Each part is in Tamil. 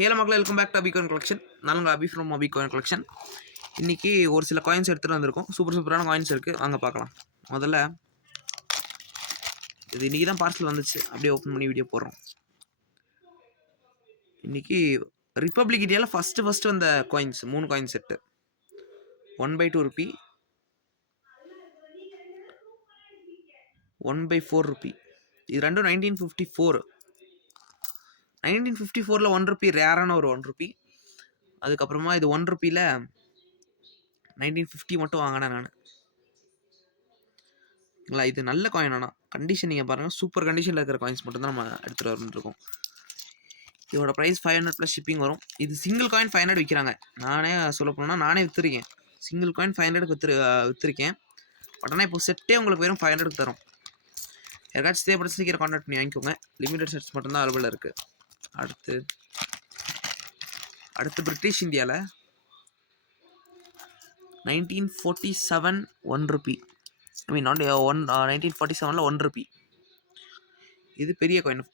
ஹேல மக்களே, வெல்கம் பேக் டு அபிகாயின் கலெக்ஷன். நாங்கள் அபி ஃப்ரம் அபிகாயின் கலெக்ஷன். இன்றைக்கி ஒரு சில காயின்ஸ் எடுத்துகிட்டு வந்திருக்கோம். சூப்பரான காயின்ஸ் இருக்குது, வாங்க பார்க்கலாம். முதல்ல இது இன்றைக்கி தான் பார்சல் வந்துச்சு, அப்படியே ஓப்பன் பண்ணி வீடியோ போடுறோம். இன்றைக்கி ரிப்பப்ளிக் இந்தியாவில் ஃபஸ்ட்டு வந்த coins 3 coin set. 1/2 Ruby, 1/4 Ruby. இது ரெண்டும் 1954. 1954 1 ரூபி ரேரான ஒரு 1 ரூபி. அதுக்கப்புறமா இது 1 ரூபியில் 1950 மட்டும் வாங்கினேன் நான். இது நல்ல காயின். ஆனால் கண்டிஷன் நீங்கள் பாருங்கள், சூப்பர் கண்டிஷனில் இருக்கிற காயின்ஸ் மட்டும்தான் நம்ம எடுத்துகிட்டு வந்துருக்கோம். இதோட ப்ரைஸ் 500+ ஷிப்பிங் வரும். இது சிங்கிள் காயின் 500 விற்கிறாங்க. நானே சொல்ல போனோம்னா நானே விற்றுருக்கேன். சிங்கிள் காயின் 500 விற்றுருக்கேன். பட் ஆனால் இப்போ செட்டே உங்களுக்கு வெறும் 500 தரும். யாருக்காச்சும் தேவைப்பட்டு சீக்கிரம் கான்டாக்ட் பண்ணி வாங்கிக்கோங்க. லிமிடெட் செட்ஸ் மட்டும்தான் அவைலபிளாக இருக்குது. அடுத்து பிரிட்டிஷ் இந்தியாவில் 1947 1 ரூபி. ஐ மீன் 1947 1 ரூபி. இது பெரிய காயின்.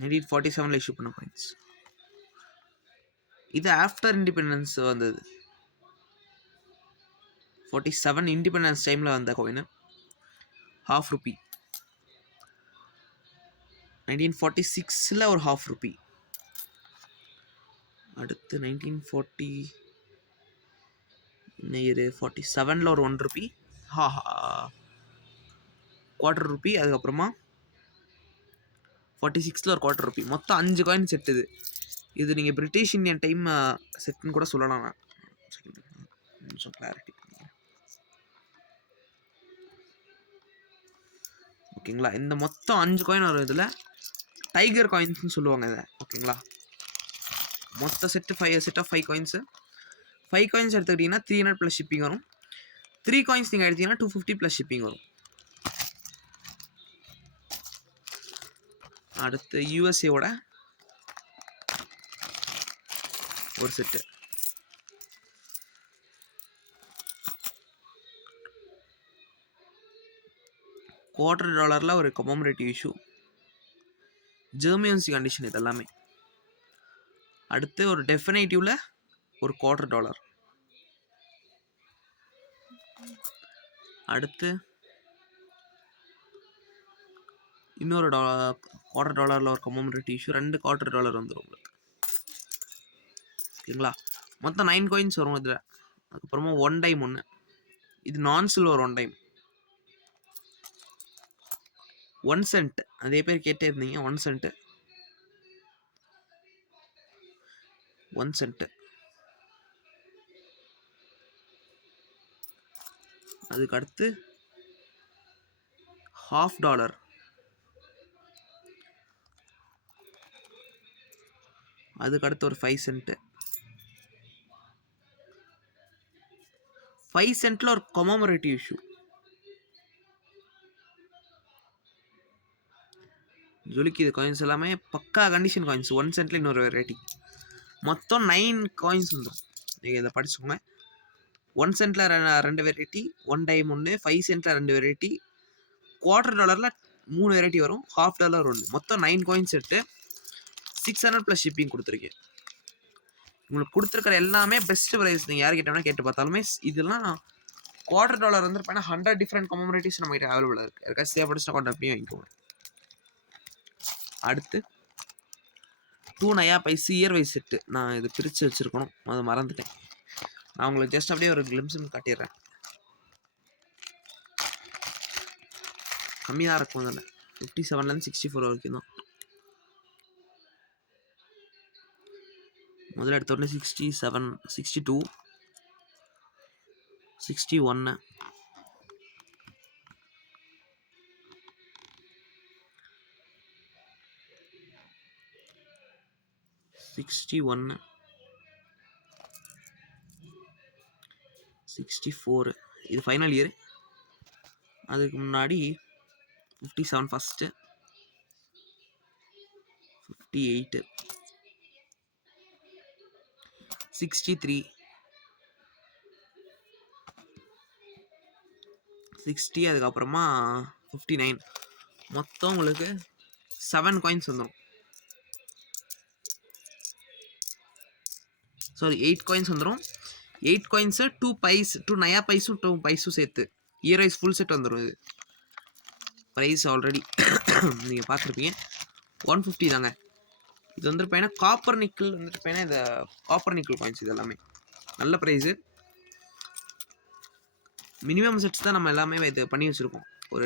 1947 இஷ்யூ பண்ண காயின்ஸ். இது ஆஃப்டர் இண்டிபெண்டன்ஸ் வந்தது. 47 இண்டிபெண்டன்ஸ் டைமில் வந்த காயின். ½ ரூபி. 1946 ஒரு ½ ரூபி. அடுத்து 1947 ஒரு 1 ரூபி, ½ ரூபி. அதுக்கப்புறமா 46 ஒரு ½ ரூபி. மொத்தம் 5 காயின் செட். இது நீங்கள் பிரிட்டிஷ் இந்தியன் டைம் செட்டுன்னு கூட சொல்லலாம். கொஞ்சம் கிளாரிட்டி ஓகேங்களா. இந்த மொத்தம் 5 காயின் வரும். இதில் டைகர் காயின்ஸ்னு சொல்லுவாங்க இதை. ஓகேங்களா. மொத்த செட் ஆஃப் 5 காயின்ஸு. 5 காயின்ஸ் எடுத்துக்கிட்டிங்கன்னா 300+ ஷிப்பிங் வரும். 3 காயின்ஸ் நீங்கள் எடுத்தீங்கன்னா 250+ ஷிப்பிங் வரும். அடுத்து யூஎஸ்ஏவோட ஒரு செட்டு. $250 ஒரு கமமரேட்டிவ் இஷ்யூ. ஜெர்மன்சி கண்டிஷன் இது எல்லாமே. அடுத்து ஒரு டெஃபினேட்டிவ்ல ஒரு $250. அடுத்து இன்னொரு $250 ஒரு கமமரேட்டிவ் இஷ்யூ. 2 $250 வந்துடும் உங்களுக்கு. ஓகேங்களா. மொத்தம் 9 காயின்ஸ் வரும் இதில். அதுக்கப்புறமா 1 டைம் ஒன்று. இது நான் சில்வர் 1 டைம். 1 சென்ட். அதே பேர் கேட்டே இருந்தீங்க. 1 சென்ட். 1 சென்ட். அதுக்கு அடுத்து $50. அதுக்கு அடுத்து ஒரு 5 சென்ட். 5 சென்ட்ல ஒரு கமமரேட்டிவ் இஷ்யூ. ஜொலிக்கு இது காயின்ஸ் எல்லாமே பக்கா கண்டிஷன் காயின்ஸ். 1 சென்ட்ல இன்னொரு வெரைட்டி. மொத்தம் 9 காயின்ஸ் வந்துடும். நீங்கள் இதை படிச்சுக்கோங்க. 1 சென்ட்ல 2 வெரைட்டி, 1 டைம் ஒன்று, 5 சென்ட்ல 2 வெரைட்டி, $250 3 வெரைட்டி வரும், $50 ஒன்று. மொத்தம் 9 காயின்ஸ் செட்டு. 600+ ஷிப்பிங் கொடுத்துருக்கேன். உங்களுக்கு கொடுத்துருக்கிற எல்லாமே பெஸ்ட் ப்ரைஸ். நீங்கள் யார் கேட்டோம்னா கேட்டு பார்த்தாலுமே இதெல்லாம் $250 வந்து 100 டிஃப்ரெண்ட் கமமரேட்டிவ்ஸ் நம்ம கிட்ட அவைலபிளாக இருக்குது. யாருக்காச்சும் தேவைப்படுச்சுன்னா கான்டாக்ட் பண்ணி வாங்கிக்கோங்க. அடுத்து 2 நயா பைசு இயர் வைஸ் செட்டு. நான் இது பிரித்து வச்சுருக்கணும், அதை மறந்துட்டேன். நான் உங்களுக்கு ஜஸ்ட் அப்படியே ஒரு கிளிம்ஸும் காட்டிடுறேன். கம்மியாக இருக்கும் தானே. 57லேருந்து 64 வரைக்கும் தான். முதல்ல எடுத்த உடனே 67, 62, 61, 61, 64. இது ஃபைனல் இயர். அதுக்கு முன்னாடி 57 ஃபஸ்ட்டு, 58, 63, 60, அதுக்கப்புறமா 59. மொத்தம் உங்களுக்கு 7 காயின்ஸ் வந்துடும். சாரி 8 காயின்ஸ் வந்துடும். 8 காயின்ஸு 2 பைஸ் 2 நயா பைஸும் 2 பைஸும் சேர்த்து இயர் வைஸ் ஃபுல் செட் வந்துடும். இது ப்ரைஸ் ஆல்ரெடி நீங்கள் பார்த்துருப்பீங்க 150 தாங்க. இது வந்துட்டு பையனா காப்பர் நிக்கல் வந்துட்டு பையனா இந்த காப்பர் நிக்கல் காயின்ஸ் இது எல்லாமே நல்ல ப்ரைஸு. மினிமம் செட்ஸ் தான் நம்ம எல்லாமே இது பண்ணி வச்சுருக்கோம். ஒரு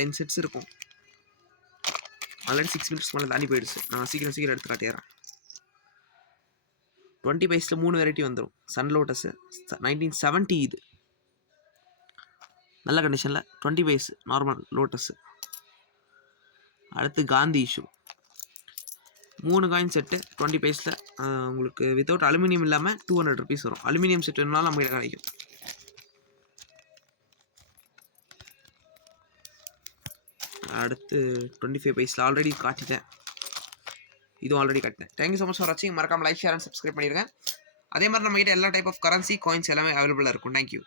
10 செட்ஸ் இருக்கும். ஆல்ரெடி 6 மினிட்ஸ் மேலே தாண்டி போயிடுச்சு. நான் சீக்கிரம் எடுத்து காட்டிடுறேன். 20 பைஸில் 3 வெரைட்டி வந்துடும். சன் லோட்டஸு 1970 இது நல்ல கண்டிஷனில் 20 பைஸ் நார்மல் லோட்டஸு. அடுத்து காந்தி இஷ்யூ 3 காயின் செட்டு 20 பைஸில் உங்களுக்கு வித்தவுட் அலுமினியம் இல்லாமல் 200 ருபீஸ் வரும். அலுமினியம் செட் வேணுனாலும் நம்ம கிடைக்கும். அடுத்து 25 பைஸில் ஆல்ரெடி காட்டிட்டேன். இதுவும் ஆல்ரெடி காட்டினேன். தேங்க்யூ ஸோ மச் ஃபார் வாட்சிங். மறக்காம லைக் ஷேர் அண்ட் சப்ஸ்கிரைப் பண்ணிடுங்க. அதே மாதிரி நம்மகிட்ட எல்லா டைப் ஆஃப் கரன்சி காயின்ஸ் எல்லாமே அவைலபிளாக இருக்கும். தேங்க்யூ.